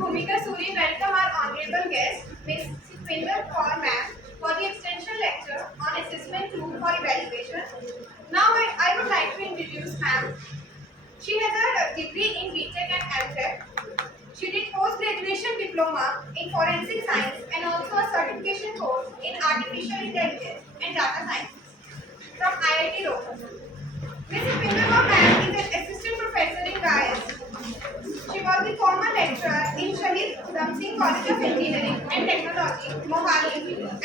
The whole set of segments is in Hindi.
Bhumika Suri welcome our honorable guest, Ms. Sukhinder Kaur ma'am, for the extension lecture on assessment tool for evaluation. Now I would like to introduce ma'am. She has a degree in BTech and LTech. She did post-graduation diploma in forensic science and also a certification course in artificial intelligence and data science from IIT Roorkee. Ms. Sukhinder Kaur ma'am is an assistant professor in GIS. She was the former lecturer in Shahid Udham Singh College of Engineering and Technology, Mohali,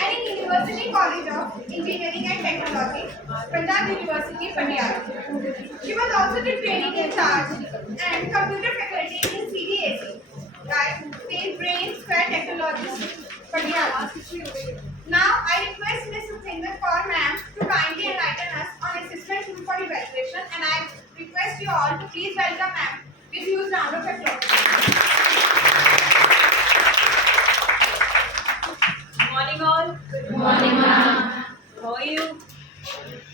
and in University College of Engineering and Technology, Punjab University, Patiala. She was also the training in charge and computer faculty in CDAC, right? State Brain Square Technologies, Patiala. Now I request Ms. Sukhinder Kaur ma'am to kindly enlighten us on assessment tool for evaluation, and I request you all to please welcome ma'am with huge round of applause. Good morning all. Good morning, ma'am. How are you?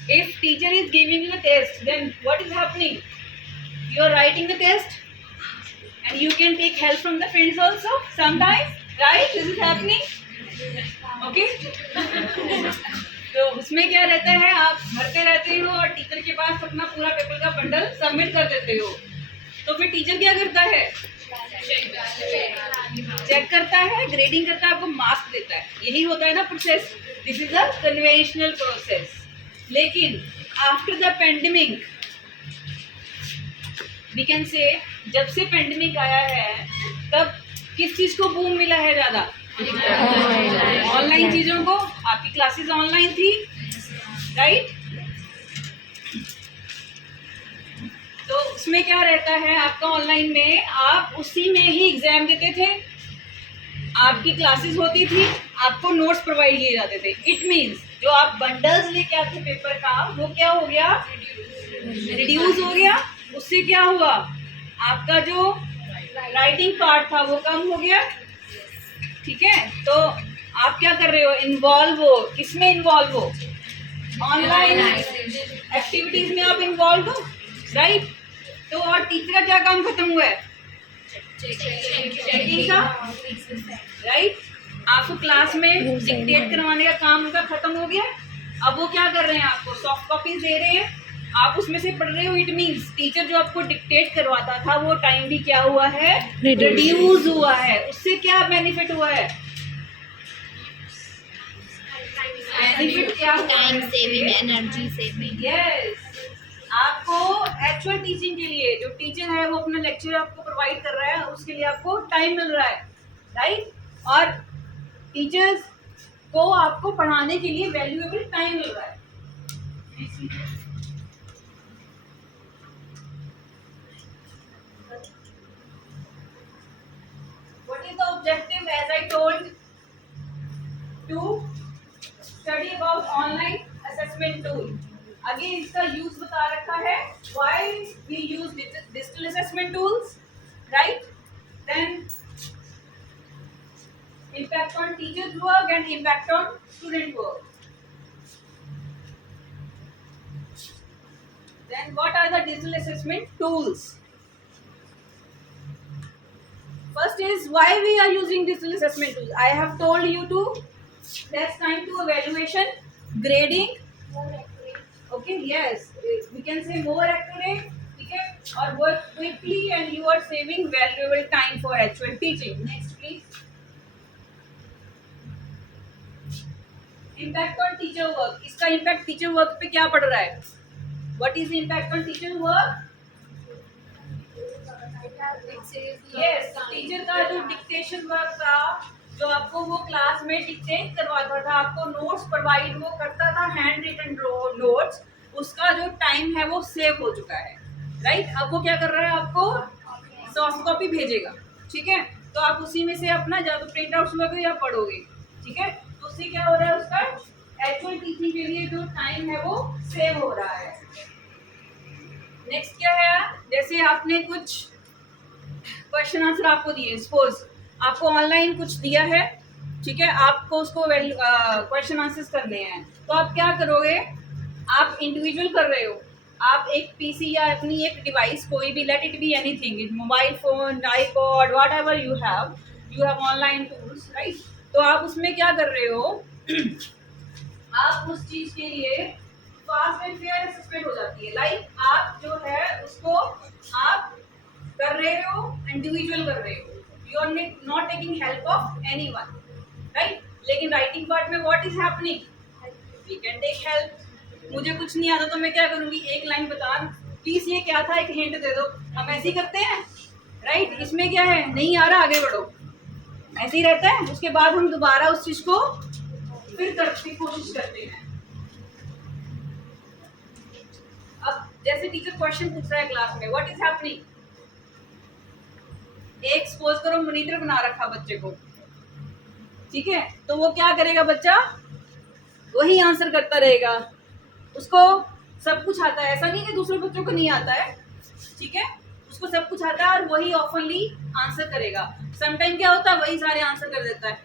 If teacher is giving you a test, then what is happening? You are writing the test and you can take help from the friends also sometimes, right? This is happening. Okay? तो उसमें क्या रहता है, आप भरते रहते हो और टीचर के पास अपना पूरा पेपर का बंडल सबमिट कर देते हो. तो फिर टीचर क्या करता है? चेक करता है, ग्रेडिंग करता है, आपको मार्क्स देता है. यही होता है ना process. This is a conventional process. लेकिन after the pandemic we can say, जब से पेंडेमिक आया है तब किस चीज को बूम मिला है ज्यादा? ऑनलाइन चीजों को. आपकी क्लासेस ऑनलाइन थी, राइट? तो उसमें क्या रहता है आपका ऑनलाइन में, आप उसी में ही एग्जाम देते थे, आपकी क्लासेस होती थी, आपको नोट्स प्रोवाइड किए जाते थे. इट मींस जो आप बंडल्स लेके आते पेपर का, वो क्या हो गया? रिड्यूस हो गया. उससे क्या हुआ? आपका जो राइटिंग पार्ट था वो कम हो गया. ठीक है, तो आप क्या कर रहे हो? इन्वॉल्व हो. किसमें इन्वॉल्व हो? ऑनलाइन एक्टिविटीज में आप इन्वॉल्व हो, राइट? तो और टीचर का क्या काम खत्म हुआ है? चेकिंग का, राइट? आपको क्लास में डिक्टेट करवाने का काम उनका खत्म हो गया. अब वो क्या कर रहे हैं? आपको सॉफ्ट कॉपीज दे रहे हैं, आप उसमें से पढ़ रहे हो. इट मींस टीचर जो आपको डिक्टेट करवाता था वो टाइम भी क्या हुआ है? रिड्यूस हुआ है. उससे क्या बेनिफिट हुआ है? बेनिफिट क्या हुआ? Time saving, energy saving. Yes. आपको एक्चुअल टीचिंग के लिए जो टीचर है वो अपना लेक्चर आपको प्रोवाइड कर रहा है, उसके लिए आपको टाइम मिल रहा है, राइट? और टीचर्स को आपको पढ़ाने के लिए वैल्यूएबल टाइम मिल रहा है. What is the objective? As I told, to study about online assessment tool. Again, इसका यूज बता रखा है. Why we use digital assessment tools, right? Then impact on teachers' work and impact on student work. Then what are the digital assessment tools? First is why we are using digital assessment tools. I have told you to, let's time to evaluation, grading. Okay, yes, we can say more accurate, ठीक है, और work quickly and you are saving valuable time for actual teaching. Next please. Impact on teacher work. इसका impact teacher work पे क्या पड़ रहा है? What is the impact on teacher work? Yes, teacher का जो डिक्टेशन वर्क था, जो आपको वो क्लास में डिक्टेट करवाता था, आपको नोट्स प्रोवाइड वो करता था, हैंड रिटन नोट्स, उसका जो टाइम है वो सेव हो चुका है, राइट? अब वो क्या कर रहा है? आपको सॉफ्ट कॉपी भेजेगा. ठीक है, तो आप उसी में से अपना या तो प्रिंट आउट लोगे या पढ़ोगे. ठीक है, तो उससे क्या हो रहा है? उसका एक्चुअल टीचिंग के लिए जो टाइम है वो सेव हो रहा है. नेक्स्ट क्या है? जैसे आपने कुछ क्वेश्चन आंसर आपको दिए, सपोज आपको ऑनलाइन कुछ दिया है, ठीक है, आपको उसको क्वेश्चन आंसर्स करने हैं, तो आप क्या करोगे? आप इंडिविजुअल कर रहे हो, आप एक पीसी या अपनी एक डिवाइस कोई भी, let it be anything, mobile phone, iPod, what ever you have online tools, right. तो आप उसमें क्या कर रहे हो आप उस चीज के लिए फास्ट एंड फेयर असेसमेंट हो जाती है। लाइक आप जो है उसको आप कर रहे हो, इंडिविजुअल कर रहे हो, you are not taking help of anyone, right. लेकिन राइटिंग पार्ट में what is happening, we can take help. मुझे कुछ नहीं आता तो मैं क्या करूंगी, एक लाइन बता, प्लीज ये क्या था, एक हिंट दे दो, हम ऐसे ही करते हैं, राइट। इसमें क्या है, नहीं आ रहा आगे बढ़ो, ऐसे ही रहता है। उसके बाद हम दोबारा उस चीज को फिर करने की कोशिश करते हैं। अब जैसे टीचर क्वेश्चन पूछ रहा है क्लास में, व्हाट इज हैपनिंग, एक सपोज करो मॉनिटर बना रखा बच्चे को, ठीक है, तो वो क्या करेगा, बच्चा वही आंसर करता रहेगा, उसको सब कुछ आता है। ऐसा नहीं कि दूसरे बच्चों को नहीं आता है, ठीक है, उसको सब कुछ आता है और वही ऑफनली आंसर करेगा। समटाइम क्या होता है, वही सारे आंसर कर देता है,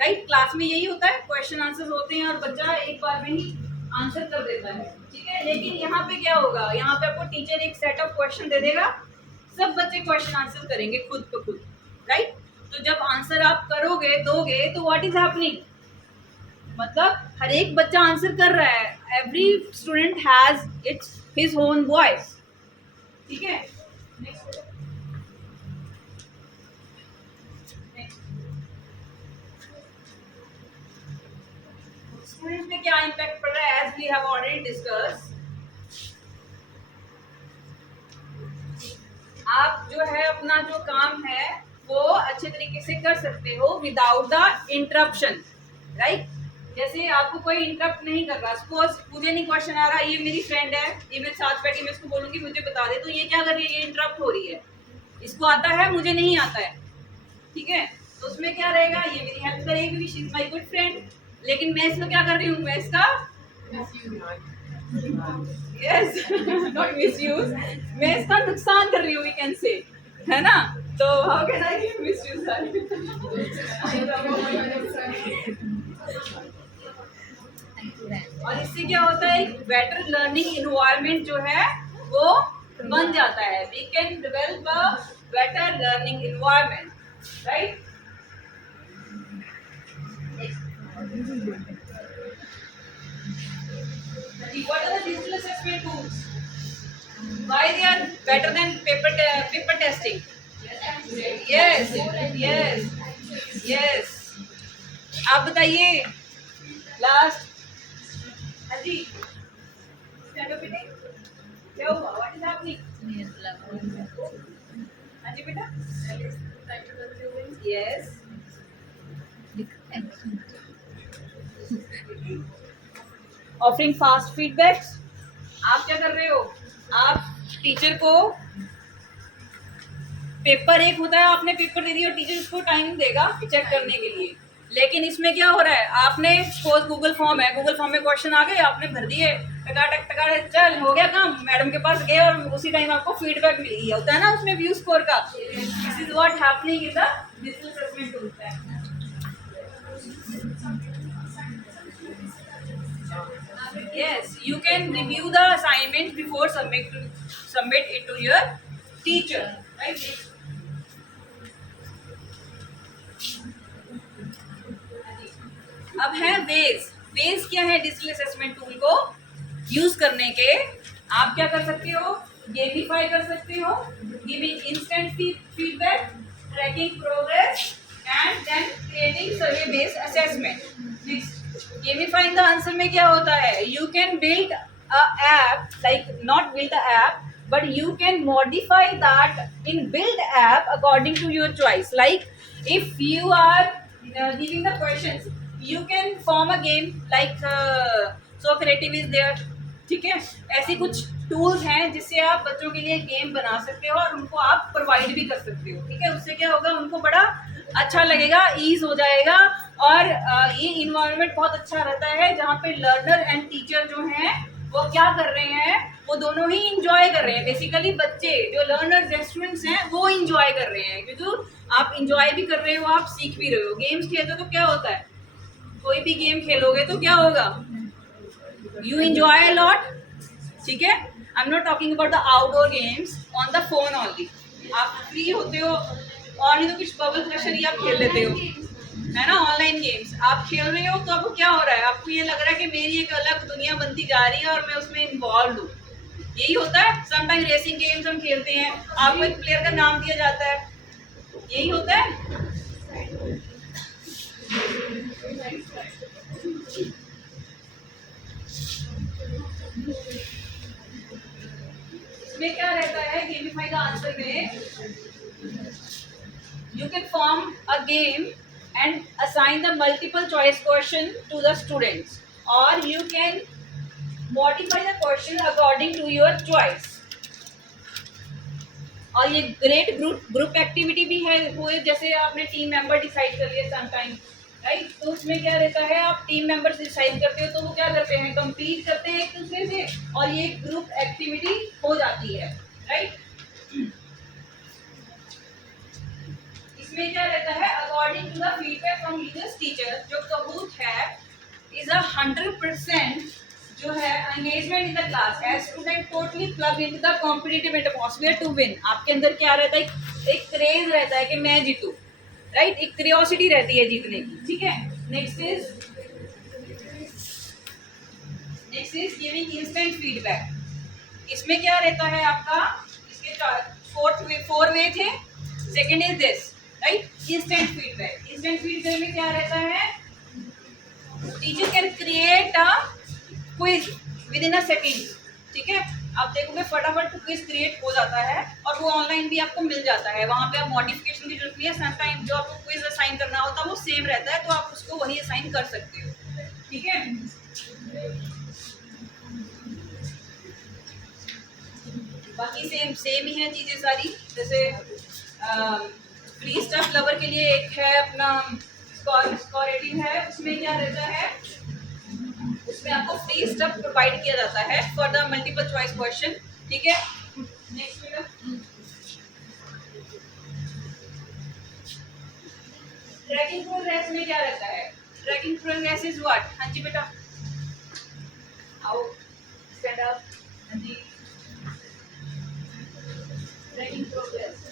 राइट। क्लास में यही होता है, क्वेश्चन आंसर होते हैं और बच्चा एक बार में ही आंसर कर देता है, ठीक है। लेकिन यहाँ पे क्या होगा, यहाँ पे आपको टीचर एक सेट ऑफ क्वेश्चन दे देगा, सब बच्चे क्वेश्चन आंसर करेंगे खुद ब खुद, राइट। तो जब आंसर आप करोगे, दोगे, तो व्हाट इज हैपनिंग, मतलब हर एक बच्चा आंसर कर रहा है, every student has its his own voice, ठीक है। नेक्स्ट स्टूडेंट्स पे क्या इम्पैक्ट पड़ रहा है, as we have already discuss. आप जो है अपना जो काम है वो अच्छे तरीके से कर सकते हो विदाउट द इंटरप्शन, राइट। जैसे आपको कोई इंटरप्ट नहीं कर रहा, सपोज मुझे नहीं क्वेश्चन आ रहा, ये मेरी फ्रेंड है, ये मेरे साथ बैठी, मैं इसको बोलूंगी मुझे बता दे, तो ये क्या कर रही है, ये इंटरप्ट हो रही है, इसको आता है मुझे नहीं आता है, ठीक है। तो उसमें क्या रहेगा, ये मेरी हेल्प करेगी, she is my good friend. लेकिन मैं इसको क्या कर रही हूँ, मैं इसका यस नॉट मिसयूज, मैं इसका नुकसान कर रही हूँ, वी कैन से, है ना। तो हाउ कैन आई मिसयूज और इससे क्या होता है, बेटर लर्निंग इन्वायरमेंट जो है वो बन जाता है, we can develop a better learning environment, right. What are the digital assessment tools? Why they are better than paper testing? Yes, yes, yes. आप बताइए लास्ट, हाँ जी, क्या हुआ, व्हाट इज हैपनिंग, हाँ जी बेटा, यस, ऑफरिंग फास्ट फीडबैक्स। आप क्या कर रहे हो, आप टीचर को पेपर एक होता है, आपने पेपर दे दिया और टीचर उसको टाइम देगा चेक करने के लिए। लेकिन इसमें क्या हो रहा है, आपने सपोज गूगल फॉर्म है, गूगल फॉर्म में क्वेश्चन आ गए, आपने भर दिए, टकाटक टकाटक, चल हो गया काम, मैडम के पास गए और उसी टाइम आपको फीडबैक मिल गया, होता है ना उसमें व्यू स्कोर का। This is what happening in the digital assessment tool. Yes, you can review the assignment before submit it to your teacher, right? अब है वेज क्या है डिजिटल असेसमेंट टूल को यूज करने के। आप क्या कर सकते हो, गेमिफाई कर सकते हो, giving instant feedback, tracking progress and then creating survey based assessment. Next, gamifying the answer में क्या होता है, you can build a app, like not build a app but you can modify that in build app according to your choice. Like if you are giving the questions, you can form a game like Socrative is there, ठीक है। ऐसी कुछ टूल्स हैं जिससे आप बच्चों के लिए गेम बना सकते हो और उनको आप प्रोवाइड भी कर सकते हो, ठीक है। उससे क्या होगा, उनको बड़ा अच्छा लगेगा, ईज हो जाएगा और ये इन्वायरमेंट बहुत अच्छा रहता है जहाँ पे लर्नर एंड टीचर जो हैं वो क्या कर रहे हैं, वो दोनों ही इंजॉय कर रहे हैं। बेसिकली बच्चे जो लर्नर्स एंड स्टूडेंट्स हैं वो इंजॉय कर रहे हैं, क्योंकि आप इंजॉय भी कर रहे हो, आप सीख भी रहे हो। गेम्स खेलते हो तो क्या होता है, कोई भी गेम खेलोगे तो क्या होगा, यू इंजॉय अ लॉट, ठीक है, I am not talking about the outdoor games on the phone only. आप फ्री होते हो और नहीं तो कुछ बबल क्रशर ही आप खेल लेते हो, है ना। ऑनलाइन गेम्स आप खेल रहे हो तो आपको क्या हो रहा है, आपको ये लग रहा है कि मेरी एक अलग दुनिया बनती जा रही है और मैं उसमें इन्वॉल्व हूँ। यही होता है। समटाइम रेसिंग गेम्स हम खेलते हैं, आपको एक प्लेयर का नाम दिया जाता है, यही होता है। इसमें क्या रहता है गेमिफाई का आंसर में, you can form a game and assign the multiple choice question to the students, or you can modify the question according to your choice। और ये ग्रेट ग्रुप एक्टिविटी भी है, वो जैसे आपने टीम मेंबर डिसाइड कर लिया समटाइम, राइट। तो उसमें क्या रहता है, आप टीम मेंबर्स डिसाइड करते हो तो वो क्या करते हैं, कंपीट करते हैं एक दूसरे से और ये ग्रुप एक्टिविटी हो जाती है, राइट। इसमें क्या रहता है, according to the feedback from leaders teacher, जो Kahoot है इज 100% जो है engagement in the class as student totally plug in the competitive atmosphere to win. आपके अंदर क्या रहता है, एक क्रेज रहता है कि मैं जीतूं, राइट, एक क्यूरियोसिटी रहती है जीतने की, ठीक है। Next is giving instant feedback. इसमें क्या रहता है आपका, इसके 4 वे थे। Second is this, right, instant feedback. Instant feedback में क्या रहता है, teacher can create a quiz with in a second, ठीक है। आप देखोगे फटाफट क्विज क्रिएट हो जाता है और वो ऑनलाइन भी आपको मिल जाता है, वहाँ पे आप मॉडिफिकेशन की जरूरत नहीं है। समटाइम जो आपको क्विज असाइन करना होता है वो सेम रहता है, तो आप उसको वही असाइन कर सकते हो, ठीक है। बाकी सेम ही है चीज़ें सारी। जैसे फ्री स्टफ लवर के लिए एक है अपना स्कोर रेटिंग है, उसमें क्या रहता है, उसमें आपको फ्री स्टफ प्रोवाइड किया जाता है for the multiple choice question, ठीक है। नेक्स्ट ट्रैकिंग प्रोग्रेस में क्या रहता है, ट्रैकिंग प्रोग्रेस इज व्हाट, हाँ जी बेटा आओ स्टैंड अप, हाँ जी। ट्रैकिंग प्रोग्रेस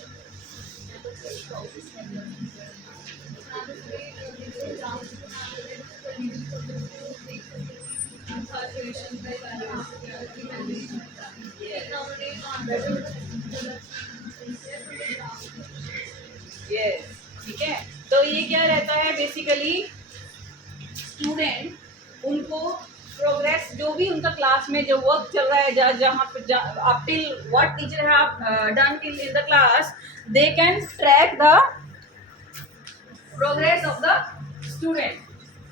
यस, ठीक है। तो ये क्या रहता है, बेसिकली स्टूडेंट उनको प्रोग्रेस जो भी उनका क्लास में जो वर्क चल रहा है, जहाँ पे आप till what teacher have done till in the class, they can track the progress of the student,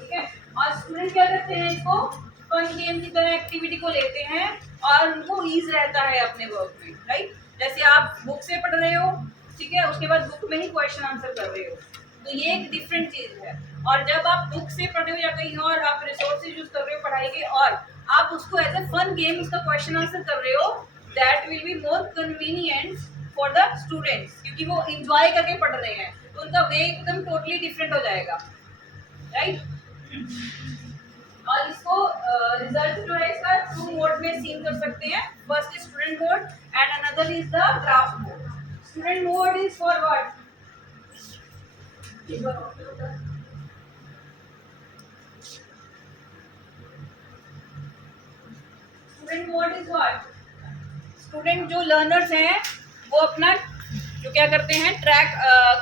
ठीक है। और स्टूडेंट क्या करते हैं, इसको फन गेम की तरह एक्टिविटी को लेते हैं और उनको ईज रहता है अपने वर्क में, राइट। जैसे आप बुक से पढ़ रहे हो, ठीक है, उसके बाद बुक में ही क्वेश्चन आंसर कर रहे हो, तो ये एक डिफरेंट चीज है। और जब आप बुक से पढ़ रहे हो या कहीं और आप रिसोर्सेज यूज कर रहे हो पढ़ाई के, और आप उसको एज ए फन गेम उसका क्वेश्चन आंसर कर रहे हो, that will be more convenient for the students, क्योंकि वो इंजॉय करके पढ़ रहे हैं, तो उनका वे एकदम टोटली डिफरेंट हो जाएगा, राइट। और इसको रिजल्ट जो है इसका 2 मोड में सीन कर सकते हैं। First is student mode and another is the graph mode. Student mode is for what, student mode is what, student जो लर्नर्स हैं वो अपना जो क्या करते हैं, ट्रैक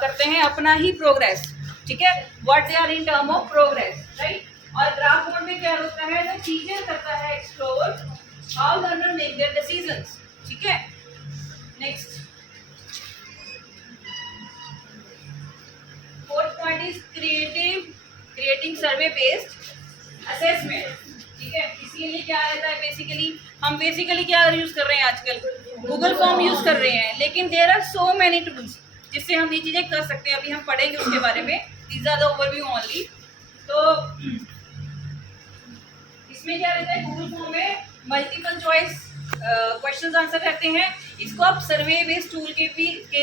करते हैं अपना ही प्रोग्रेस, ठीक है, what they are in term of progress, right. और ग्राफ मोड में क्या होता है, जो टीचर करता है explore how learner make their decisions, ठीक है। Next fourth point is creating survey based assessment, ठीक है। इसीलिए क्या रहता है, बेसिकली क्या यूज कर रहे हैं आजकल, गूगल फॉर्म यूज कर रहे हैं, लेकिन there are so many tools जिससे हम ये चीजें कर सकते हैं। अभी हम पढ़ेंगे उसके बारे में, these are the overview only. तो इसमें क्या रहता है, गूगल फॉर्म में मल्टीपल चॉइस क्वेश्चंस आंसर रहते हैं। इसको आप सर्वे बेस्ड टूल के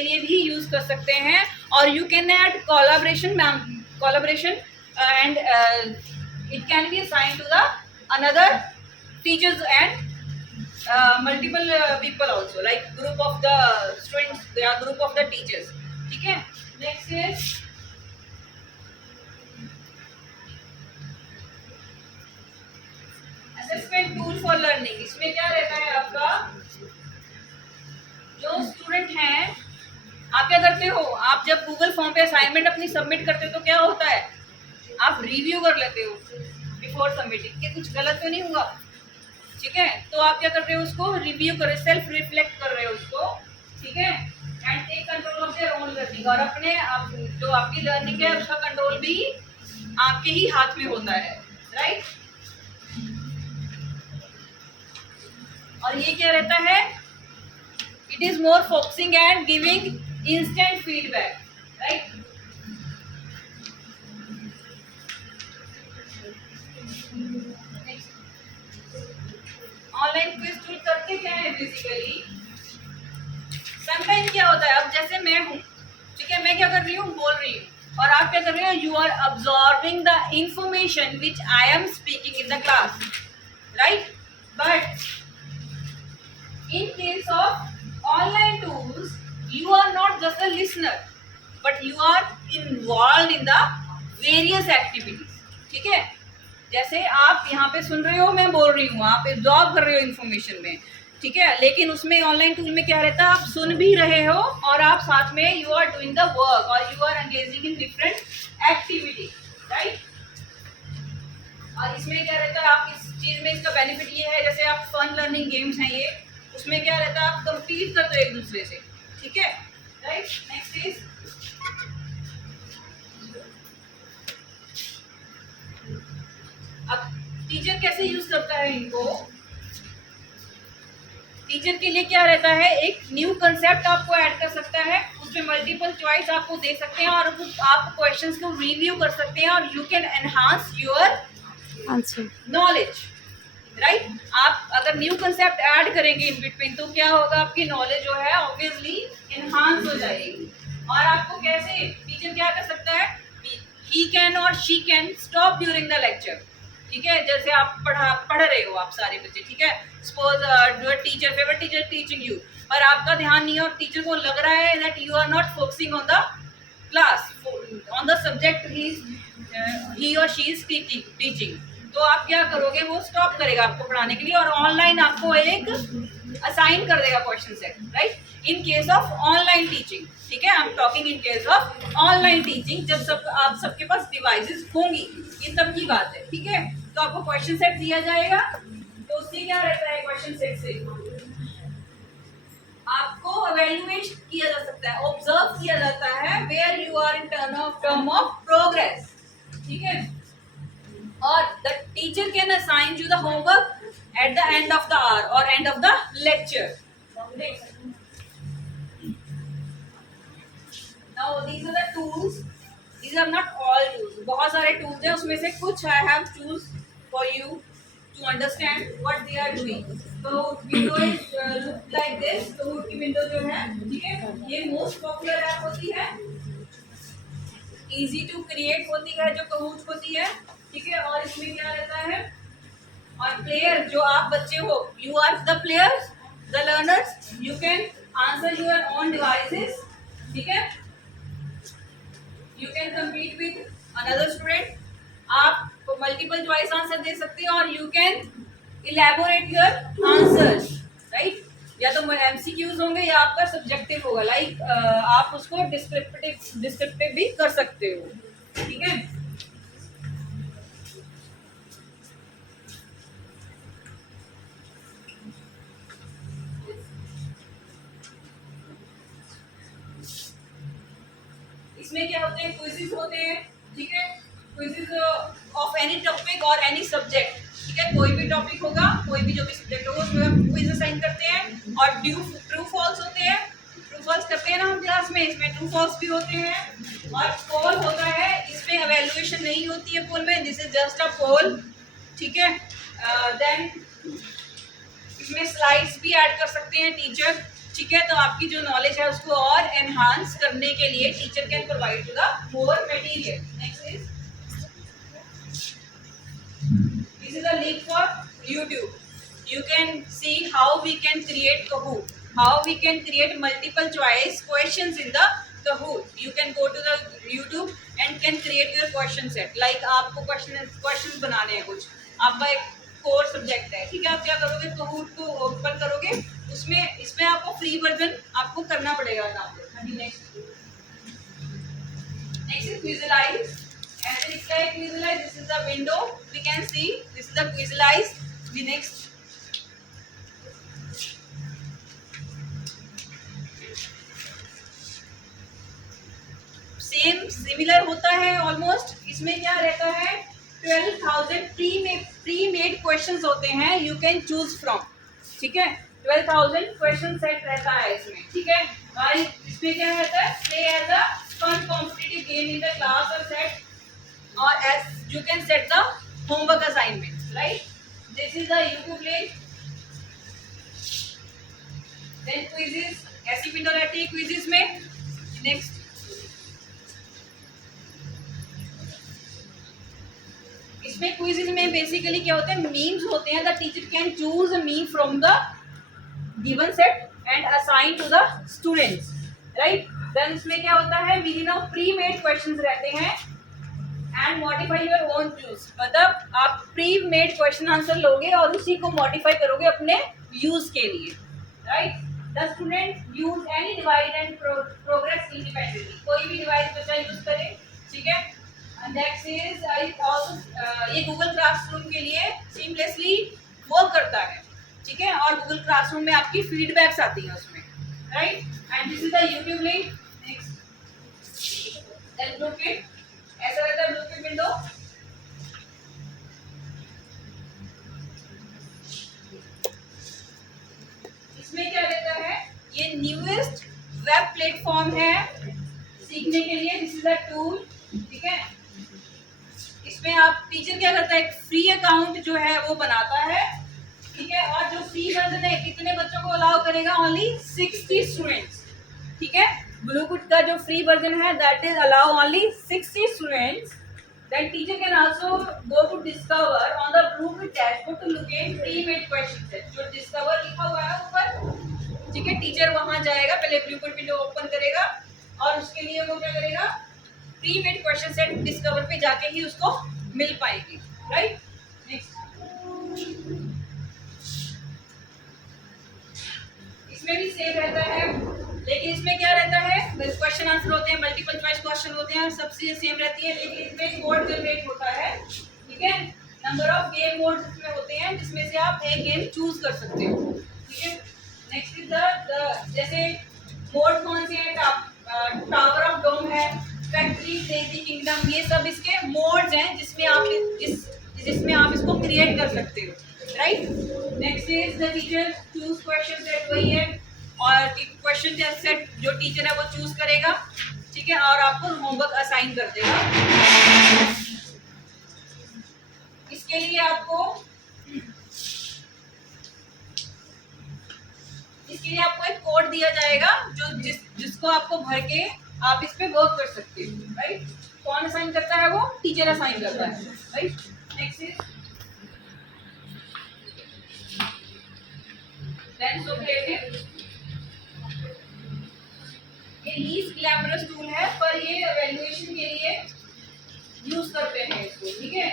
लिए भी यूज कर सकते हैं, और you can add collaboration and it can be assigned to the another teachers and multiple people also, like group of the students, they are group of the teachers. ठीक है. Next is assessment tool for learning. इसमें क्या रहता है आपका, जो स्टूडेंट हैं, आप क्या करते हो, आप जब गूगल फॉर्म पे असाइनमेंट अपनी सबमिट करते हो तो क्या होता है, आप रिव्यू कर लेते हो बिफोर सबमिटिंग कि कुछ गलत तो नहीं हुआ. ठीक है, तो आप क्या कर रहे हो, उसको रिव्यू कर रहे हो, सेल्फ रिफ्लेक्ट कर रहे हो उसको. ठीक है, and take control of their own learning. और अपने आप जो आपकी लर्निंग है उसका कंट्रोल भी आपके ही हाथ में होता है. राइट. और ये क्या रहता है, it is more focusing and giving instant feedback. Right. Online quiz tool करते क्या है बेसिकली, समटाइम क्या होता है, अब जैसे मैं हूँ, ठीक है, मैं क्या कर रही हूँ, बोल रही हूँ, और आप क्या कर रहे हो, you are absorbing the information which I am speaking in the class. Right. But in case of online tools, you are not just a listener, but you are involved in the various activities. ठीक है, जैसे आप यहाँ पे सुन रहे हो, मैं बोल रही हूँ, आप एब्जॉर्ब कर रहे हो इन्फॉर्मेशन में. ठीक है, लेकिन उसमें ऑनलाइन टूल में क्या रहता है, आप सुन भी रहे हो और आप साथ में you are doing the work और you are engaging in different activity. Right. और इसमें क्या रहता है, आप इस चीज में इसका बेनिफिट ये है, जैसे आप फन लर्निंग गेम्स हैं ये, उसमें क्या रहता है, आप कंपीट करते हो एक दूसरे से. ठीक है. राइट. नेक्स्ट इज अब टीचर कैसे यूज करता है इनको. टीचर के लिए क्या रहता है, एक न्यू कंसेप्ट आपको ऐड कर सकता है, उसमें मल्टीपल चॉइस आपको दे सकते हैं और आप क्वेश्चंस को रिव्यू कर सकते हैं और you can enhance your answer knowledge. Right. आप अगर न्यू कंसेप्ट ऐड करेंगे इन बिटवीन तो क्या होगा, आपकी नॉलेज जो है ऑब्वियसली एनहांस हो जाएगी. और आपको कैसे टीचर क्या कर सकता है, ही कैन और she can stop during the lecture. ठीक है, जैसे आप पढ़ रहे हो आप सारे बच्चे. ठीक है, suppose teacher favourite teacher teaching you, पर आपका ध्यान नहीं है और टीचर को लग रहा है that you are not focusing on the class, on the subject ही और शी इज टीचिंग, तो आप क्या करोगे, वो स्टॉप करेगा आपको पढ़ाने के लिए और ऑनलाइन आपको एक असाइन कर देगा question set. Right. In case of online teaching. ठीक है, I am talking in case of online teaching, जब आप सबके पास डिवाइसेस होंगी, ये तब की बात है. ठीक है, तो आपको क्वेश्चन सेट दिया जाएगा, तो उससे क्या रहता है, क्वेश्चन सेट से आपको एवेल्युएट किया जा सकता है, ऑब्जर्व किया जाता है where you are in term of progress. ठीक है. और the teacher can assign you the homework at the end of the hour or end of the lecture. Now these are the tools. These are not all tools. बहुत सारे tools हैं, उसमें से कुछ I have choose for you to understand what they are doing. तो window is look like this. तो की window जो है, ठीक है, ये most popular app होती है, easy to create होती है, जो Kahoot होती है. ठीक है, और इसमें क्या रहता है, और प्लेयर जो आप बच्चे हो, you are the players, the learners, you can answer your own devices. ठीक है, you can compete with another student, आप मल्टीपल चॉइस आंसर दे सकते हो और you can elaborate your answers. Right. या तो एमसीक्यूज होंगे या आपका सब्जेक्टिव होगा, लाइक आप उसको डिस्क्रिप्टिव भी कर सकते हो. ठीक है. इसमें क्या होते हैं, क्विज़ेस होते हैं. ठीक है, क्विज़ेस ऑफ एनी टॉपिक और एनी सब्जेक्ट. ठीक है, कोई भी टॉपिक होगा, कोई भी जो भी सब्जेक्ट होगा, उसमें हम क्विज असाइन करते हैं और ट्रू फॉल्स होते हैं. ट्रू फॉल्स करते हैं ना हम क्लास में, इसमें ट्रू फॉल्स भी होते हैं. और पोल होता है, इसमें एवेल्युएशन नहीं होती है पोल में, दिस इज जस्ट अ पोल. ठीक है. देन इसमें स्लाइड्स भी ऐड कर सकते हैं टीचर. ठीक है, तो आपकी जो नॉलेज है उसको और एनहांस करने के लिए teacher can provide to the more material. Next is this is a link for YouTube. you can see how we can create Kahoot, how we can create multiple choice questions in the Kahoot. You can go to the YouTube and can create your question set. Like आपको questions बनाने हैं, कुछ आपका एक कोर सब्जेक्ट है, ठीक है, आप क्या करोगे, Kahoot को ओपन करोगे, उसमें इसमें आपको फ्री वर्जन आपको करना पड़ेगा download. Next is Quizalize. And then इसका एक Quizalize, this is the window, we can see this is the Quizalize. The next same similar होता है ऑलमोस्ट. इसमें क्या रहता है, 12,000 प्री मेड क्वेश्चंस होते हैं, यू कैन चूज फ्रॉम. ठीक है, 12,000 क्वेश्चन सेट रहता है इसमें. ठीक है, और इसमें क्या रहता है, play as a fun competitive game in the class और सेट, और as you can set the homework assignment. Right, this is the YouTube link. Then quizzes, ऐसी विंडो रहती है क्विज़ेस में. नेक्स्ट इसमें क्विज़ेस में बेसिकली क्या होते हैं, मीम्स होते हैं. The teacher can choose a meme from the given set and assign to the students. Right, then इसमें क्या होता है, within of pre made questions रहते हैं and modify your own choose. मतलब आप प्री मेड क्वेश्चन आंसर लोगे और उसी को मॉडिफाई करोगे अपने यूज के लिए. Right, the student use any device and progress independently. कोई भी डिवाइस बच्चा यूज करे. ठीक है, नेक्स्ट इज ये गूगल क्लासरूम के लिए सीमलेसली वर्क करता है. ठीक है, और गूगल क्लासरूम में आपकी फीडबैक्स आती है उसमें. Right, and this is the YouTube link. Next then blueprint, ऐसा रहता है ब्लूप्रिंट विंडो. इसमें क्या रहता है, ये न्यूएस्ट वेब प्लेटफॉर्म है सीखने के लिए. This is the tool. ठीक है, इसमें आप टीचर क्या करता है, एक फ्री अकाउंट जो है वो बनाता है. ठीक है, और जो फ्री वर्जन है कितने बच्चों को अलाउ करेगा, ओनली 60 स्टूडेंट्स. ठीक है, ब्लूप्रिंट का जो फ्री वर्जन है that is allow only 60 students. Then teacher can also go to discover on the blueprint dashboard to locate pre made question set. जो डिस्कवर लिखा हुआ है ऊपर, ठीक है, टीचर वहां जाएगा, पहले ब्लूप्रिंट विंडो ओपन करेगा और उसके लिए वो क्या करेगा, pre made question set discover पे जाके ही उसको मिल पाएगी. राइट, नेक्स्ट इसमें भी सेम रहता है, लेकिन इसमें क्या रहता है, क्वेश्चन आंसर होते हैं, मल्टीपल चॉइस क्वेश्चन होते हैं, सब चीजें सेम रहती है, लेकिन इसमें कोड जनरेट होता है. ठीक है, नंबर ऑफ गेम मोड्स इसमें होते हैं जिसमें से आप एक गेम चूज कर सकते हो. ठीक है, नेक्स्ट इज द जैसे मोड कौन से हैं, टावर ऑफ डोम है, फैक्ट्री, क्रेजी किंगडम, ये सब इसके मोड्स हैं जिसमें आप इसको क्रिएट कर सकते हो. Right, next is the teacher choose question set. वही है, और क्वेश्चन सेट जो टीचर है वो चूज करेगा. ठीक है, और आपको होमवर्क असाइन कर देगा. इसके लिए आपको एक कोड दिया जाएगा जो जिसको आपको भर के आप इस पे वर्क कर सकते हो. राइट, कौन असाइन करता है, वो टीचर असाइन करता है. Right, next is then so creative. ये लीस्ट ग्लैमरस टूल है, पर ये एवेल्युएशन के लिए यूज करते हैं इसको. ठीक है,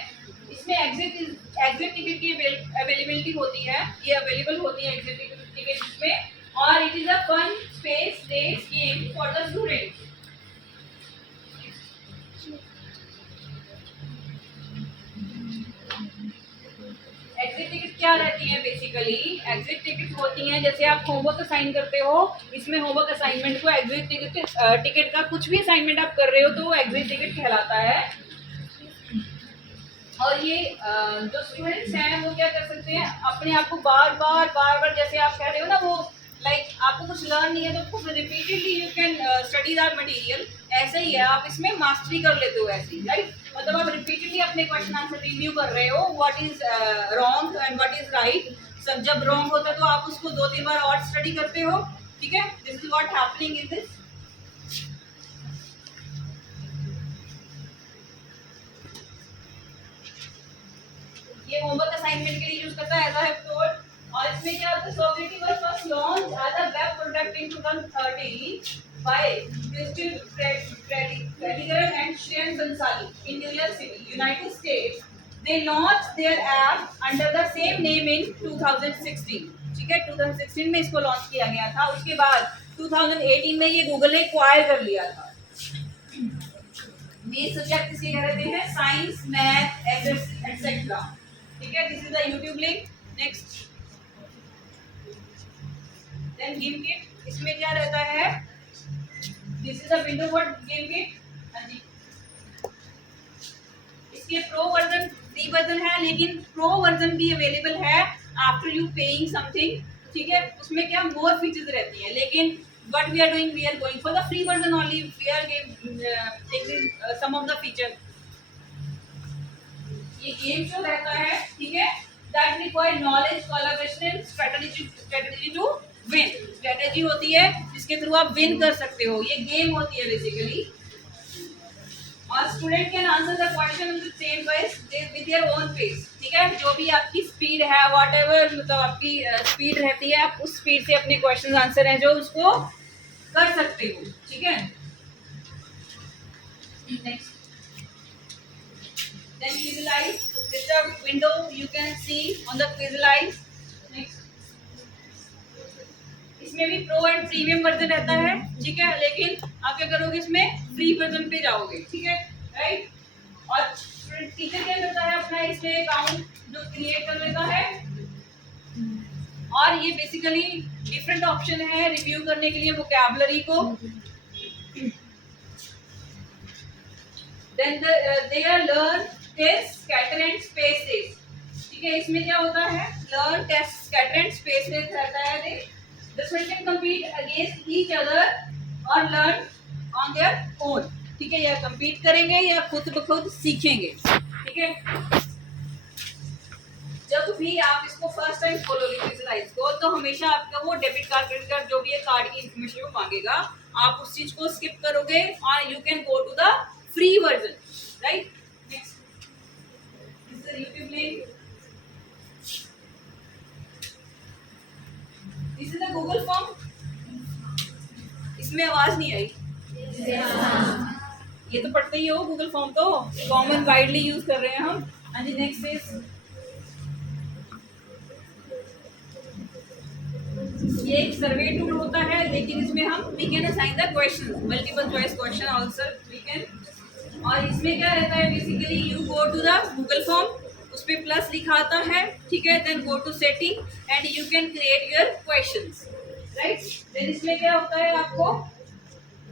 इसमें एग्जिट टिकट की अवेलेबिलिटी होती है, ये अवेलेबल होती है एग्जिट टिकट इसमें, और it is a fun space based game for the students. Exit ticket क्या रहती है, बेसिकली एग्जिट टिकट होती हैं, जैसे आप होमवर्क असाइन करते हो, इसमें होमवर्क असाइनमेंट को एग्जिट टिकट का कुछ भी असाइनमेंट आप कर रहे हो तो वो एग्जिट टिकट कहलाता है. और ये जो स्टूडेंट्स हैं वो क्या कर सकते हैं, अपने आप को बार बार जैसे आप कह रहे हो ना, वो लाइक आपको कुछ लर्न नहीं है तो कुछ repeatedly you can study that material. ऐसे ही है, आप इसमें मास्टरी कर लेते हो ऐसे ही. राइट, मतलब आप रिपीटेडली अपने क्वेश्चन आंसर रिव्यू कर रहे हो, what is wrong and what is right. सब जब रॉन्ग होता है तो आप उसको 2-3 बार और स्टडी करते हो. ठीक है, this is what happening in this. ये होमवर्क असाइनमेंट के लिए यूज करता है, एज आई हैव टोल्ड. और इसमें क्या होता है, Socrative was first launched as a web product in 2013 by Christian Prediger and Shreyan Bansali in New York City, United States. They launched their app under the same name in 2016. ठीक है, 2016 में इसको लॉन्च किया गया था. उसके बाद 2018 में ये गूगल ने एक्वायर कर लिया था. मेन सब्जेक्ट इसके क्या रहते हैं, साइंस, मैथ, एक्सेट्रा. ठीक है, this is the YouTube link. Next then Gimkit. इसमें क्या रहता है, this is a window for Gimkit. हाँ जी, इसके प्रो वर्जन, फ्री वर्जन है, लेकिन प्रो वर्जन भी अवेलेबल है आफ्टर यू पेइंग समथिंग. ठीक है, उसमें क्या मोर फीचर्स रहती हैं, लेकिन what we are doing, we are going for the free version only. We are taking some of the features. ये गेम शो रहता है, ठीक है, that require knowledge, collaboration and strategy to win. Strategy होती है जिसके थ्रू आप विन कर सकते हो. ये गेम होती है बेसिकली. और student can answer the question in the same wise with their own pace. ठीक है, जो भी आपकी स्पीड है, व्हाटएवर मतलब आपकी स्पीड रहती है, आप उस स्पीड से अपने क्वेश्चन आंसर है जो उसको कर सकते हो. ठीक है, next then visualize. This the window you can see on the visualize. Next, इसमें भी प्रो एंड प्रीमियम वर्जन रहता है. ठीक है, लेकिन आप क्या करोगे, इसमें फ्री वर्जन पे जाओगे. ठीक है, राइट. और टीचर क्या करता है, अपना इसमें अकाउंट जो क्रिएट कर लेता है. और ये बेसिकली डिफरेंट ऑप्शन है रिव्यू करने के लिए वोकैबुलरी को. Then they are learn, test, scatter and spaces. ठीक है, इसमें क्या होता है, learn, test, scatter and spaces रहता है. The student can compete against each other or learn on their own. ठीक है, या compete करेंगे या खुद ब खुद सीखेंगे. ठीक है, जब भी आप इसको फर्स्ट टाइम खोलोगे विजुअलाइज को, तो हमेशा आपका वो डेबिट कार्ड, क्रेडिट कार्ड, जो भी है कार्ड की इंफॉर्मेशन वो मांगेगा. आप उस चीज को स्किप करोगे और you can go to the free version. Right. Next, this is the YouTube link. This is the Google form. इसमें आवाज नहीं आई. ये तो पढ़ते ही हो, गूगल फॉर्म तो कॉमन वाइडली यूज कर रहे हैं हम. हाँ जी, नेक्स्ट इज, ये एक सर्वे टूल होता है, लेकिन इसमें हम we can assign the question, multiple choice question answer we can. और इसमें क्या रहता है, basically you go to the Google form, उस पे प्लस लिखा आता है. ठीक है, then go to setting and you can create your questions. Right. Then इसमें क्या होता है, आपको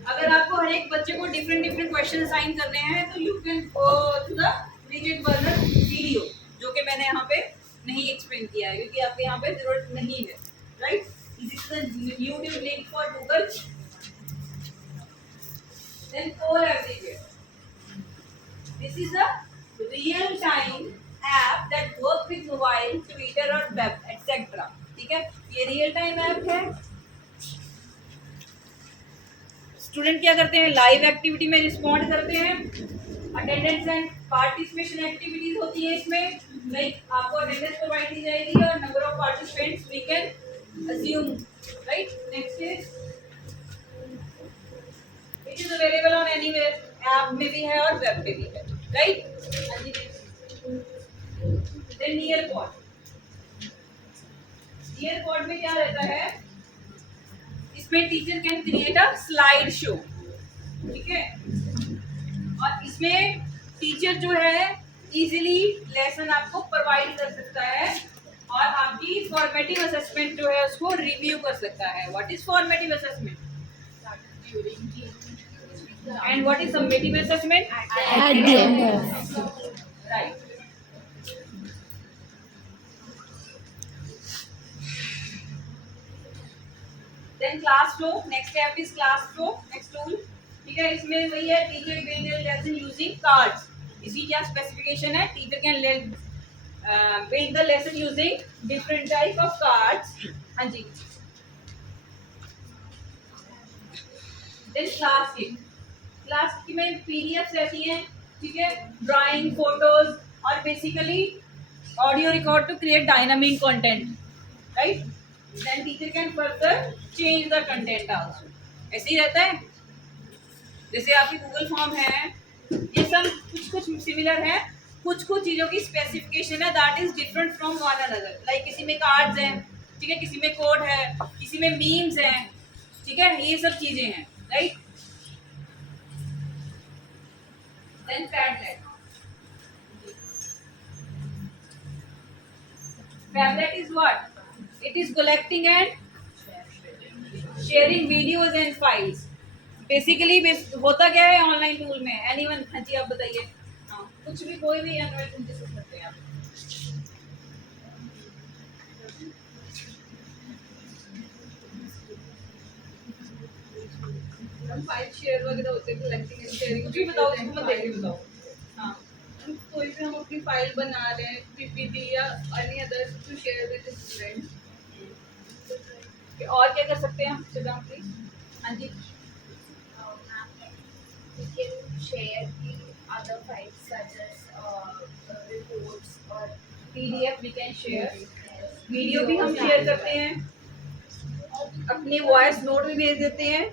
अगर आपको हर एक बच्चे को डिफरेंट क्वेश्चन असाइन करने हैं, तो you can go to the previous version video, जो कि मैंने यहाँ पे नहीं एक्सप्लेन किया है क्योंकि आपके यहाँ पे जरूरत नहीं है. Right. This is the YouTube link for Google. Then Core Everywhere. This is a real-time app that works with mobile, Twitter और web, etc. ठीक है, ये रियल टाइम ऐप है. स्टूडेंट क्या करते हैं, लाइव एक्टिविटी में रिस्पॉन्ड करते हैं. अटेंडेंस एंड पार्टिसिपेशन एक्टिविटीज होती है इसमें. लाइक आपको अटेंडेंस प्रोवाइड की जाएगी और number of participants we can assume. Right. Next is, it is available on anywhere. App में भी है और web पे भी है. Right. Then Nearpod. Nearpod में क्या रहता है, इसमें teacher can create a slide show. ठीक है, और इसमें टीचर जो है इजीली लेसन आपको प्रोवाइड कर सकता है और आपकी फॉर्मेटिव असेसमेंट जो है उसको रिव्यू कर सकता है. What is formative assessment and what is summative assessment? Right. Then class flow. Next step is class flow, next tool. ठीक है, इसमें वही है, teacher build lesson using cards. इसकी क्या स्पेसिफिकेशन है, teacher can build the lesson using different type of cards. हाँ जी. Then class की में PDFs रहती हैं. ठीक है, ड्राइंग, फोटोज और basically audio record to create dynamic content. Right, then teacher can further change the content also. ऐसे ही रहता है। जैसे आपकी गूगल फॉर्म है, ये सब कुछ सिमिलर है, कुछ चीजों की स्पेसिफिकेशन है that is different from one another. Like किसी में कार्ड्स हैं, ठीक है, किसी में कोड है, किसी में मीम्स हैं, ठीक है, ये सब चीजें हैं, right. Then Padlet, Padlet is what? It is collecting and sharing videos and files. Basically होता क्या है ऑनलाइन टूल में? एनीवन? हाँ जी, आप बताइए। हाँ, कुछ भी, कोई भी एंड्रॉइड टूल से करते हैं आप। हम फाइल शेयर वगैरह होते हैं, कलेक्टिंग एंड शेयरिंग, कुछ भी बताओ, इसको मत देखिए, बताओ। हाँ, कोई भी हम अपनी फाइल बना रहे हैं, पीपीटी या any other to share with students. और क्या कर सकते हैं हम? सिद्धांत प्लीज। हाँ जी, We can share the other files such as reports or PDF we can share, video भी हम शेयर करते हैं, अपनी वॉइस नोट भी भेज देते हैं।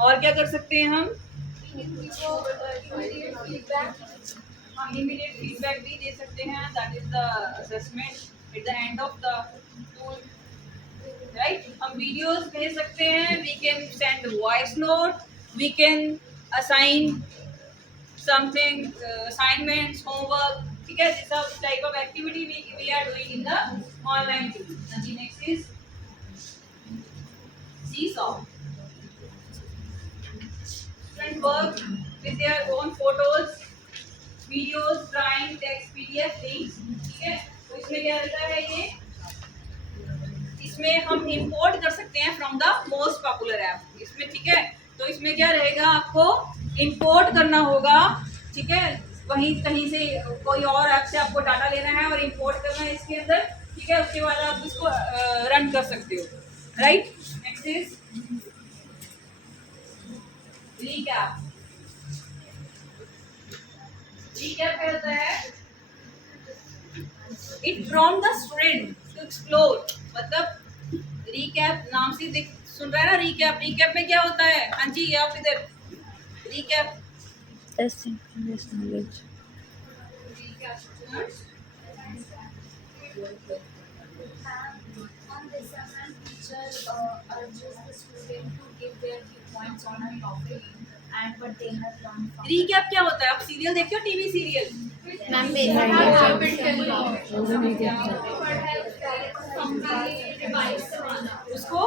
और क्या कर सकते हैं हम? इमीडिएट फीडबैक भी दे सकते हैं, that is the assessment at the end of the tool, right. हम वीडियोस भेज सकते हैं, we can send voice note, we can assign something, assignments, homework, ठीक है, दिस सब type of activity we are doing in the online tool. Next is Seesaw. Students work with their own photos, videos, drawing, text, PDF, links, ठीक है। तो इसमें क्या रहता है? ये इसमें हम इंपोर्ट कर सकते हैं from the most popular app इसमें, ठीक है। तो इसमें क्या रहेगा? आपको इंपोर्ट करना होगा, ठीक है, वहीं कहीं से कोई और ऐप से आपको डाटा लेना है और इंपोर्ट करना है इसके अंदर, ठीक है। उसके बाद आप इसको रन कर सकते हो, right. Next is recap. Recap क्या होता है? It prompt the student to explore. मतलब recap नाम से सुन रहा है ना? recap में क्या होता है? हाँ जी, आप इधर recap asynchronous knowledge. On this assignment, teacher urges the student to give their viewpoints on a topic and what they have learned from recap क्या होता है? आप सीरियल देखते हो? TV serial? मैम उसको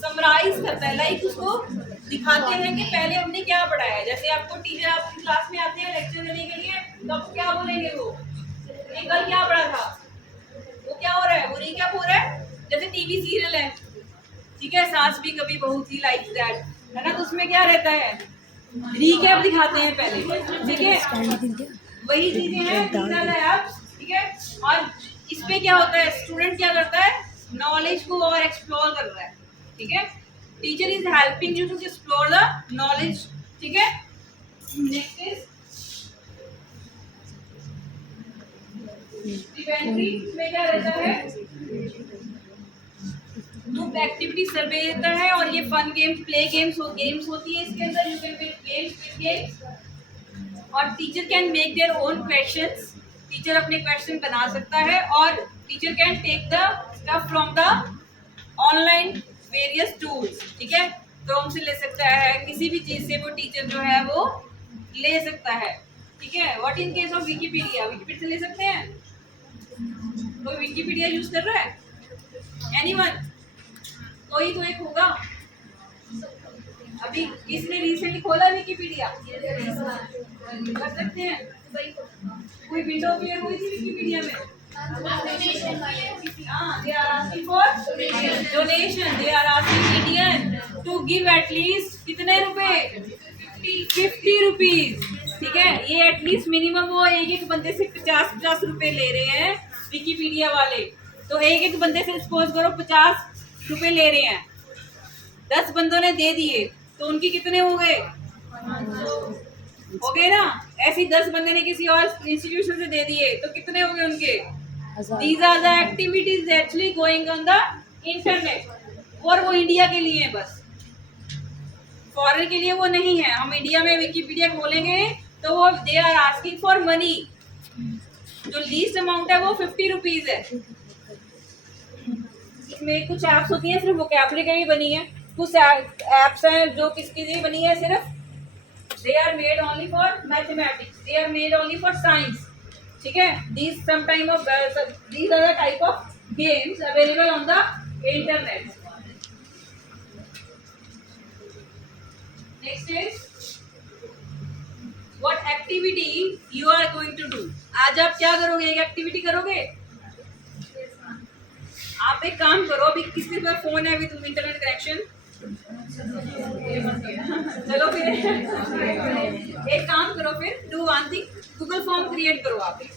समराइज करता है, लाइक उसको दिखाते हैं कि पहले हमने क्या पढ़ा है। जैसे आपको टीचर आपकी क्लास में आते हैं लेक्चर देने के लिए, तो आपको क्या बोलेंगे? वो ये कल क्या पढ़ा था, वो क्या हो रहा है, वो रिकैप हो रहा है। जैसे टीवी सीरियल है, ठीक है, सास भी कभी बहू थी, लाइक दैट, है ना। तो उसमें क्या रहता है? रिकैप दिखाते हैं पहले, ठीक है। वही चीजें हैं, ठीक है। और इस पे क्या होता है? स्टूडेंट क्या करता है? नॉलेज को और एक्सप्लोर कर रहा है, ठीक है। Teacher is helping you to explore the knowledge, ठीक है। नेक्स्ट इज इवेंट्री में क्या रहता है? ग्रुप एक्टिविटी सर्वे रहता है, और ये फन गेम्स, प्ले गेम्स होती है इसके अंदर। यू कैन प्ले गेम्स और teacher can make their own questions. Teacher अपने क्वेश्चन बना सकता है, और teacher can take the stuff from the online various tools, ठीक है। क्रोम से ले सकता है, किसी भी चीज से वो टीचर जो है वो ले सकता है, ठीक है। What in case of Wikipedia? Wikipedia से ले सकते हैं? कोई विकिपीडिया यूज कर रहा है? एनीवन? कोई तो एक होगा। अभी किसने रिसेंटली खोला विकिपीडिया? कर सकते हैं? कोई विंडो क्लियर हुई थी विकिपीडिया में? They are asking for donation. They are asking Indian to give at least कितने रुपए? 50 रुपीज, ठीक है। ये एटलीस्ट मिनिमम वो एक बंदे से 50 रुपए ले रहे हैं विकिपीडिया वाले। तो एक बंदे से सपोज करो 50 रुपए ले रहे हैं, 10 बंदों ने दे दिए, तो उनकी कितने हो गए? हो गए ना। ऐसे ही 10 बंदे ने किसी और इंस्टीट्यूशन से दे दिए, तो कितने हो गए उनके? These are the activities actually going on the internet. और वो इंडिया के लिए है बस, फॉरेन के लिए वो नहीं है. हम इंडिया में विकिपीडिया खोलेंगे तो वो they are asking for money. जो लीस्ट अमाउंट है वो 50 रुपीज है. इसमें कुछ ऐप्स होती हैं सिर्फ वोकैबुलरी के लिए बनी है, कुछ ऐप्स हैं जो किसके लिए बनी है, सिर्फ they are made only for mathematics, they are made only for science. ठीक है, these are the type of games available on the internet. Next is what activity you are going to do. आज आप क्या करोगे, एक एक्टिविटी करोगे. आप एक काम करो, अभी किसके पास फोन है विद इंटरनेट कनेक्शन, चलो फिर एक काम करो, फिर do one thing, Google form create करो. आप यू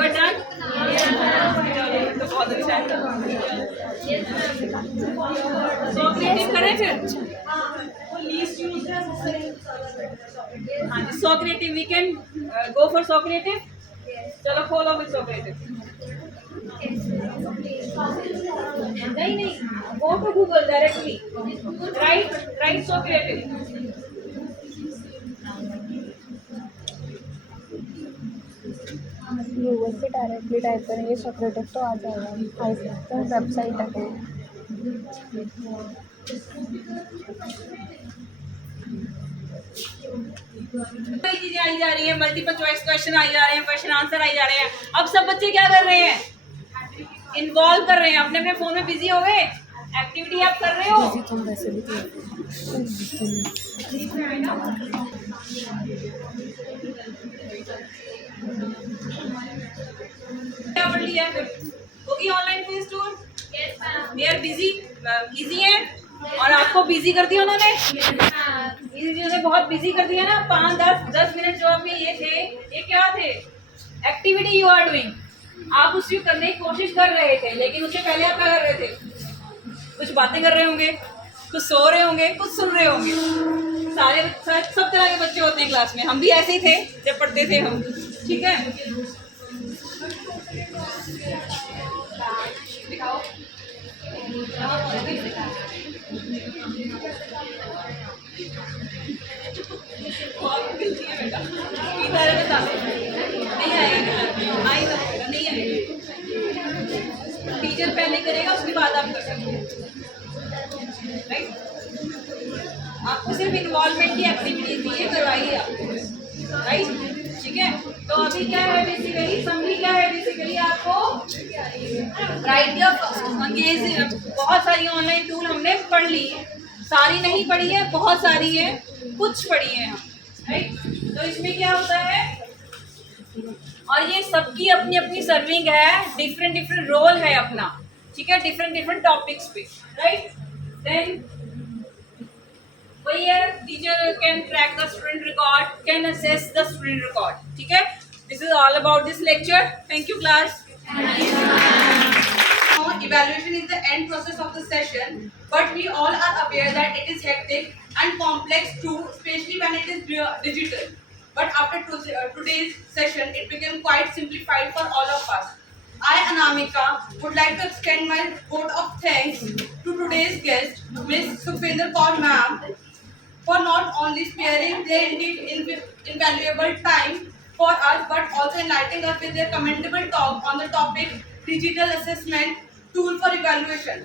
आर डन, तो बहुत अच्छा है. सो क्रिएटिव करें फिर. हाँ जी, Socrative, we can go for Socrative. चलो खोलो फिर सोक्रेटिव. नहीं, go to Google directly, right Socrative. Google पे डायरेक्टली टाइप करेंगे सोक्रेटिव तो आ जाएगा. आ सकते हैं, वेबसाइट है. कई चीजें आई जा रही है, मल्टीपल चॉइस क्वेश्चन आई जा रहे हैं, क्वेश्चन आंसर आई जा रहे हैं. अब सब बच्चे क्या कर रहे हैं, इन्वॉल्व कर रहे हैं, अपने अपने फोन में बिजी हो गए. एक्टिविटी आप कर रहे हो, क्या पढ़ लिया होगी online quiz tour. We are busy, easy है और आपको बिजी कर दिया उन्होंने. इन्होंने बहुत बिजी कर दिया ना. 5-10 मिनट जो आपके ये थे, ये क्या थे, एक्टिविटी यू आर डूइंग. आप उसको करने की कोशिश कर रहे थे, लेकिन उससे पहले आप क्या कर रहे थे, कुछ बातें कर रहे होंगे, कुछ सो रहे होंगे, कुछ सुन रहे होंगे. सब तरह के बच्चे होते हैं क्लास में. हम भी ऐसे ही थे जब पढ़ते थे हम. ठीक है, दिखाओ. नहीं आएगा, नहीं आएगा. टीचर पहले करेगा, उसके बाद आप कर सकते हैं. राइट, आपको सिर्फ इन्वॉल्वमेंट की एक्टिविटी चाहिए, करवाइए आपको. राइट, ठीक है. तो अभी क्या है बेसिकली, समरी क्या है बेसिकली, आपको राइट या अंग्रेज. बहुत सारी ऑनलाइन टूल हमने पढ़ ली है, सारी नहीं पढ़ी है, बहुत सारी है, कुछ पढ़ी है हम. राइट, तो इसमें क्या होता है, और ये सबकी अपनी अपनी सर्विंग है, डिफरेंट रोल है अपना. ठीक है, डिफरेंट टॉपिक्स पे. राइट, देन वही है, teacher can track the student record, can assess the student record. ठीक है, this is all about this lecture. Thank you class. Evaluation is the end process of the session, but we all are aware that it is hectic and complex too, especially when it is digital. But after today's session, it became quite simplified for all of us. I, Anamika, would like to extend my vote of thanks to today's guest, Ms. Sukhvinder Kaur ma'am, for not only sparing their indeed invaluable time for us, but also enlightening us with their commendable talk on the topic digital assessment tool for evaluation.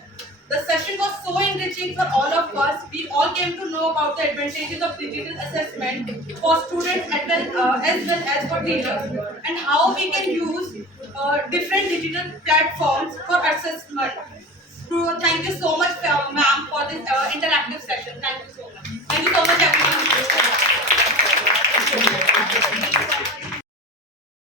The session was so enriching for all of us. We all came to know about the advantages of digital assessment for students as well as for teachers, and how we can use different digital platforms for assessment. Thank you so much, ma'am, for this interactive session. Thank you.